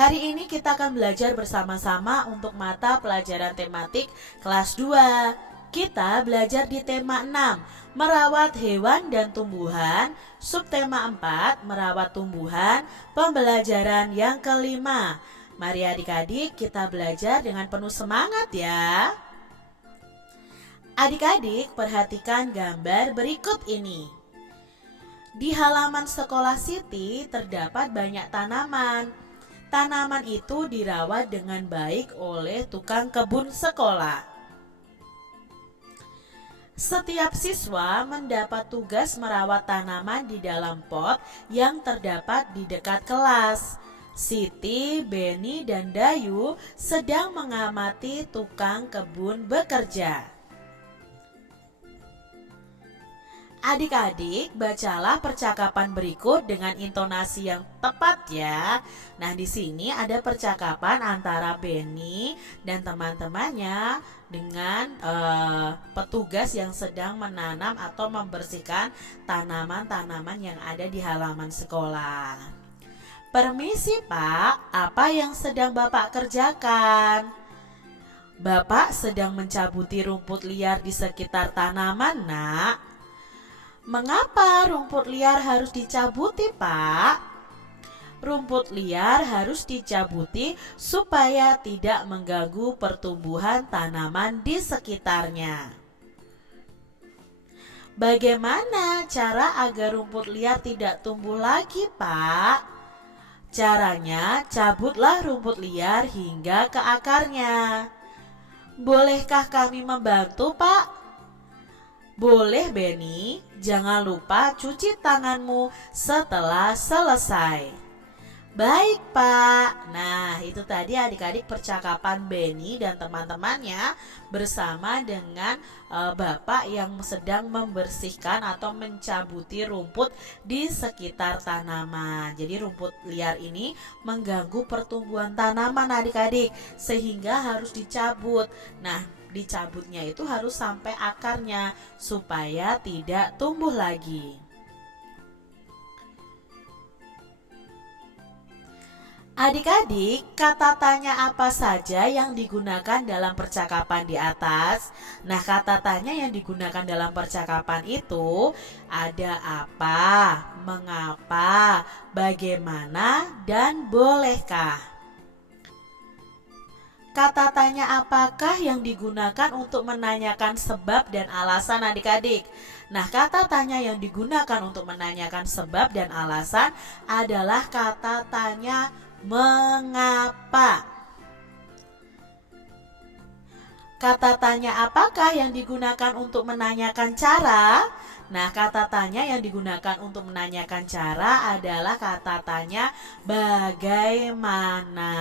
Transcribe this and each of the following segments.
Hari ini kita akan belajar bersama-sama untuk mata pelajaran tematik kelas 2. Kita belajar di tema 6, merawat hewan dan tumbuhan, subtema 4, merawat tumbuhan, pembelajaran yang kelima. Mari adik-adik kita belajar dengan penuh semangat ya. Adik-adik perhatikan gambar berikut ini. Di halaman sekolah Siti terdapat banyak tanaman. Tanaman itu dirawat dengan baik oleh tukang kebun sekolah. Setiap siswa mendapat tugas merawat tanaman di dalam pot yang terdapat di dekat kelas. Siti, Beni, dan Dayu sedang mengamati tukang kebun bekerja. Adik-adik, bacalah percakapan berikut dengan intonasi yang tepat ya. Nah, di sini ada percakapan antara Beni dan teman-temannya dengan petugas yang sedang menanam atau membersihkan tanaman-tanaman yang ada di halaman sekolah. Permisi Pak, apa yang sedang Bapak kerjakan? Bapak sedang mencabuti rumput liar di sekitar tanaman, Nak. Mengapa rumput liar harus dicabuti, Pak? Rumput liar harus dicabuti supaya tidak mengganggu pertumbuhan tanaman di sekitarnya. Bagaimana cara agar rumput liar tidak tumbuh lagi, Pak? Caranya, cabutlah rumput liar hingga ke akarnya. Bolehkah kami membantu, Pak? Boleh, Beni. Jangan lupa cuci tanganmu setelah selesai. Baik, Pak. Nah, itu tadi adik-adik percakapan Beni dan teman-temannya bersama dengan Bapak yang sedang membersihkan atau mencabuti rumput di sekitar tanaman. Jadi rumput liar ini mengganggu pertumbuhan tanaman adik-adik sehingga harus dicabut. Nah, dicabutnya itu harus sampai akarnya supaya tidak tumbuh lagi. Adik-adik, kata tanya apa saja yang digunakan dalam percakapan di atas? Nah, kata tanya yang digunakan dalam percakapan itu ada apa, mengapa, bagaimana, dan bolehkah. Kata tanya apakah yang digunakan untuk menanyakan sebab dan alasan adik-adik? Nah, kata tanya yang digunakan untuk menanyakan sebab dan alasan adalah kata tanya mengapa. Kata tanya apakah yang digunakan untuk menanyakan cara? Nah, kata tanya yang digunakan untuk menanyakan cara adalah kata tanya bagaimana.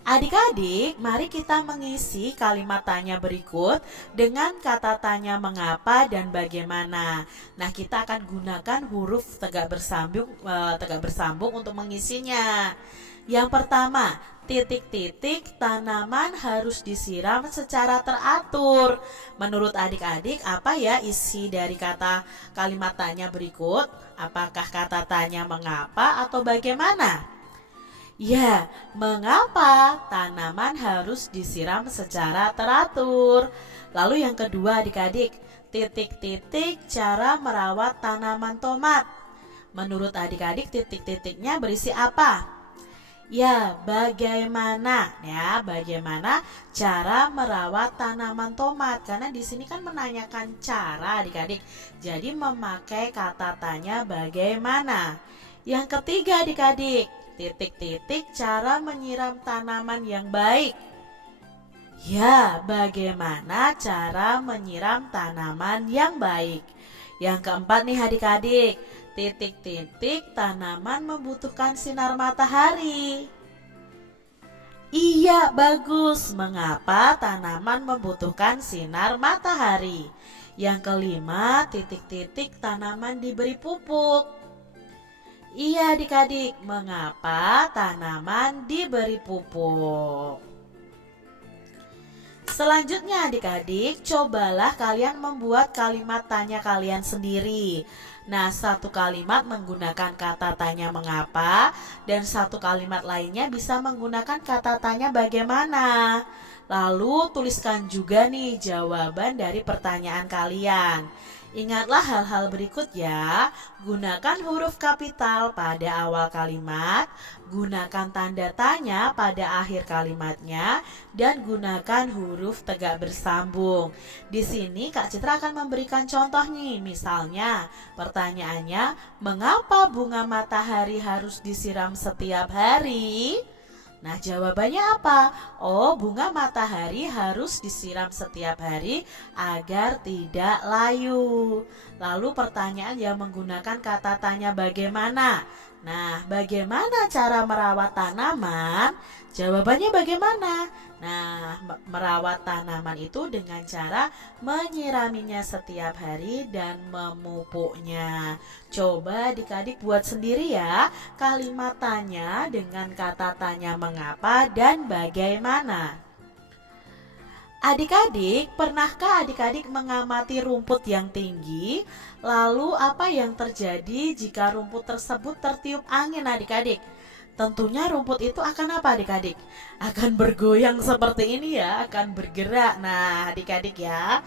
Adik-adik, mari kita mengisi kalimat tanya berikut dengan kata tanya mengapa dan bagaimana. Nah, kita akan gunakan huruf tegak bersambung untuk mengisinya. Yang pertama, titik-titik tanaman harus disiram secara teratur. Menurut adik-adik, apa ya isi dari kata kalimat tanya berikut? Apakah kata tanya mengapa atau bagaimana? Ya, mengapa tanaman harus disiram secara teratur? Lalu yang kedua adik-adik, titik-titik cara merawat tanaman tomat. Menurut adik-adik titik-titiknya berisi apa? Ya, bagaimana cara merawat tanaman tomat? Karena di sini kan menanyakan cara adik-adik. Jadi memakai kata tanya bagaimana. Yang ketiga adik-adik, titik-titik cara menyiram tanaman yang baik. Ya, bagaimana cara menyiram tanaman yang baik? Yang keempat nih adik-adik, titik-titik tanaman membutuhkan sinar matahari. Iya, bagus. Mengapa tanaman membutuhkan sinar matahari? Yang kelima, titik-titik tanaman diberi pupuk. Iya adik-adik, mengapa tanaman diberi pupuk? Selanjutnya adik-adik, cobalah kalian membuat kalimat tanya kalian sendiri. Nah, satu kalimat menggunakan kata tanya mengapa dan satu kalimat lainnya bisa menggunakan kata tanya bagaimana. Lalu tuliskan juga nih jawaban dari pertanyaan kalian. Ingatlah hal-hal berikut ya. Gunakan huruf kapital pada awal kalimat, gunakan tanda tanya pada akhir kalimatnya, dan gunakan huruf tegak bersambung. Di sini Kak Citra akan memberikan contoh nih. Misalnya, pertanyaannya, mengapa bunga matahari harus disiram setiap hari? Nah, jawabannya apa? Oh, bunga matahari harus disiram setiap hari agar tidak layu. Lalu pertanyaan yang menggunakan kata tanya bagaimana? Nah, bagaimana cara merawat tanaman? Jawabannya bagaimana? Nah, merawat tanaman itu dengan cara menyiraminya setiap hari dan memupuknya. Coba adik-adik buat sendiri ya kalimat tanya dengan kata tanya mengapa dan bagaimana. Adik-adik, pernahkah adik-adik mengamati rumput yang tinggi? Lalu apa yang terjadi jika rumput tersebut tertiup angin adik-adik? Tentunya rumput itu akan apa adik-adik? Akan bergoyang seperti ini ya, akan bergerak. Nah adik-adik ya,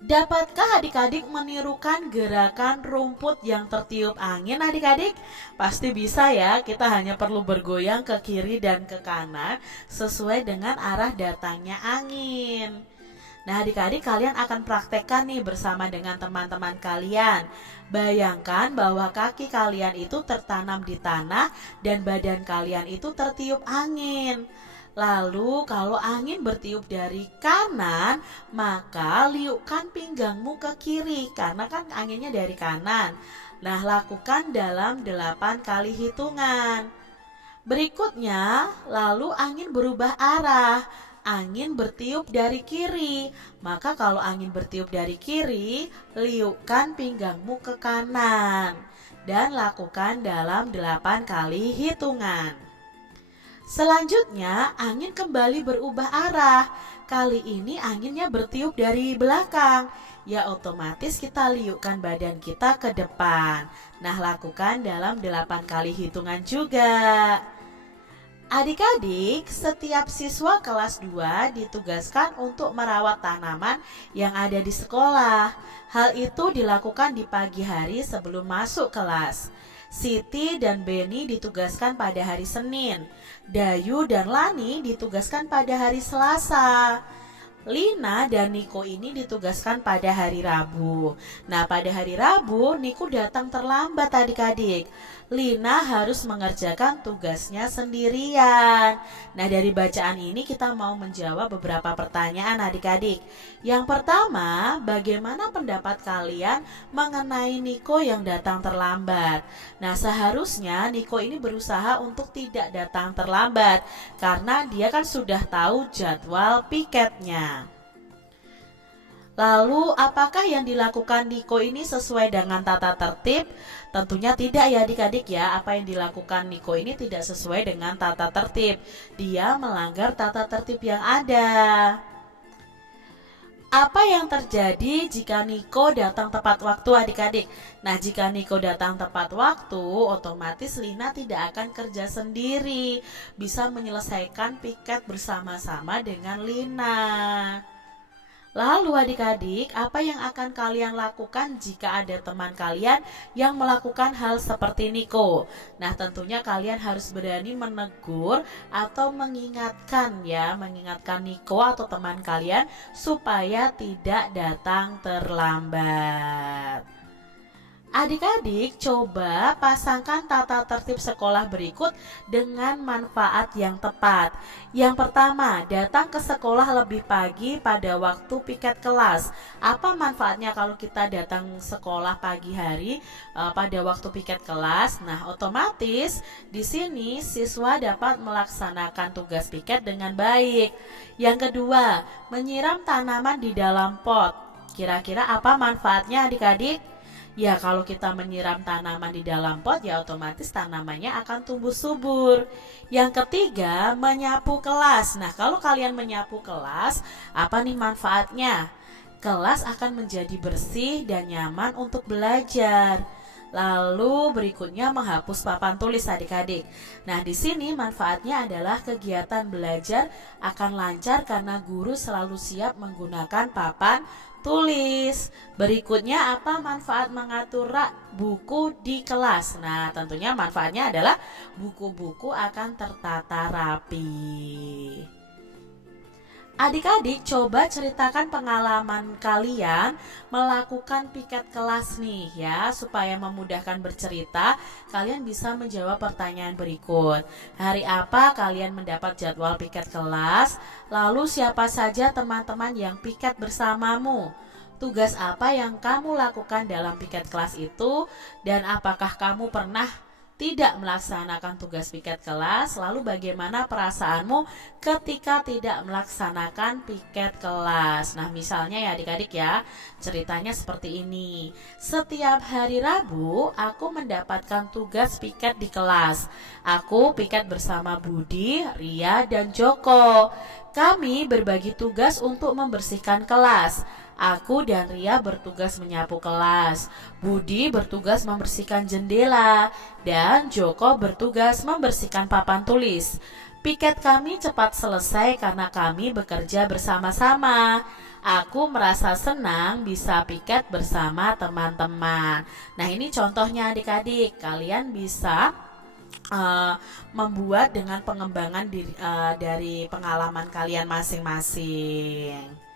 dapatkah adik-adik menirukan gerakan rumput yang tertiup angin adik-adik? Pasti bisa ya, kita hanya perlu bergoyang ke kiri dan ke kanan sesuai dengan arah datangnya angin. Nah adik-adik kalian akan praktekkan nih bersama dengan teman-teman kalian. Bayangkan bahwa kaki kalian itu tertanam di tanah dan badan kalian itu tertiup angin. Lalu kalau angin bertiup dari kanan, maka liukkan pinggangmu ke kiri karena kan anginnya dari kanan. Nah lakukan dalam 8 kali hitungan. Berikutnya, lalu angin berubah arah. Angin bertiup dari kiri, maka kalau angin bertiup dari kiri, liukkan pinggangmu ke kanan dan lakukan dalam 8 kali hitungan. Selanjutnya, angin kembali berubah arah. Kali ini anginnya bertiup dari belakang. Ya otomatis kita liukkan badan kita ke depan. Nah, lakukan dalam 8 kali hitungan juga. Adik-adik, setiap siswa kelas 2 ditugaskan untuk merawat tanaman yang ada di sekolah. Hal itu dilakukan di pagi hari sebelum masuk kelas. Siti dan Beni ditugaskan pada hari Senin. Dayu dan Lani ditugaskan pada hari Selasa. Lina dan Niko ini ditugaskan pada hari Rabu. Nah, pada hari Rabu, Niko datang terlambat adik-adik. Lina harus mengerjakan tugasnya sendirian. Nah, dari bacaan ini kita mau menjawab beberapa pertanyaan adik-adik. Yang pertama, bagaimana pendapat kalian mengenai Niko yang datang terlambat? Nah, seharusnya Niko ini berusaha untuk tidak datang terlambat karena dia kan sudah tahu jadwal piketnya. Lalu, apakah yang dilakukan Niko ini sesuai dengan tata tertib? Tentunya tidak ya adik-adik ya. Apa yang dilakukan Niko ini tidak sesuai dengan tata tertib. Dia melanggar tata tertib yang ada. Apa yang terjadi jika Niko datang tepat waktu adik-adik? Nah, jika Niko datang tepat waktu, otomatis Lina tidak akan kerja sendiri. Bisa menyelesaikan piket bersama-sama dengan Lina. Lalu adik-adik, apa yang akan kalian lakukan jika ada teman kalian yang melakukan hal seperti Niko? Nah, tentunya kalian harus berani menegur atau mengingatkan ya, mengingatkan Niko atau teman kalian supaya tidak datang terlambat. Adik-adik, coba pasangkan tata tertib sekolah berikut dengan manfaat yang tepat. Yang pertama, datang ke sekolah lebih pagi pada waktu piket kelas. Apa manfaatnya kalau kita datang sekolah pagi hari pada waktu piket kelas? Nah, otomatis di sini siswa dapat melaksanakan tugas piket dengan baik. Yang kedua, menyiram tanaman di dalam pot. Kira-kira apa manfaatnya adik-adik? Ya, kalau kita menyiram tanaman di dalam pot, ya otomatis tanamannya akan tumbuh subur. Yang ketiga, menyapu kelas. Nah, kalau kalian menyapu kelas, apa nih manfaatnya? kelas akan menjadi bersih dan nyaman untuk belajar. Lalu berikutnya menghapus papan tulis adik-adik. Nah, di sini manfaatnya adalah kegiatan belajar akan lancar karena guru selalu siap menggunakan papan tulis. Berikutnya apa manfaat mengatur rak buku di kelas? Nah, tentunya manfaatnya adalah buku-buku akan tertata rapi. Adik-adik coba ceritakan pengalaman kalian melakukan piket kelas nih ya. Supaya memudahkan bercerita, kalian bisa menjawab pertanyaan berikut. Hari apa kalian mendapat jadwal piket kelas? Lalu siapa saja teman-teman yang piket bersamamu? Tugas apa yang kamu lakukan dalam piket kelas itu? Dan apakah kamu pernah tidak melaksanakan tugas piket kelas? Lalu bagaimana perasaanmu ketika tidak melaksanakan piket kelas? Nah, misalnya ya adik-adik ya, ceritanya seperti ini. Setiap hari Rabu aku mendapatkan tugas piket di kelas. Aku piket bersama Budi, Ria, dan Joko. Kami berbagi tugas untuk membersihkan kelas. Aku dan Ria bertugas menyapu kelas, Budi bertugas membersihkan jendela, dan Joko bertugas membersihkan papan tulis. Piket kami cepat selesai karena kami bekerja bersama-sama. Aku merasa senang bisa piket bersama teman-teman. Nah, ini contohnya adik-adik. Kalian bisa membuat dengan pengembangan dari pengalaman kalian masing-masing.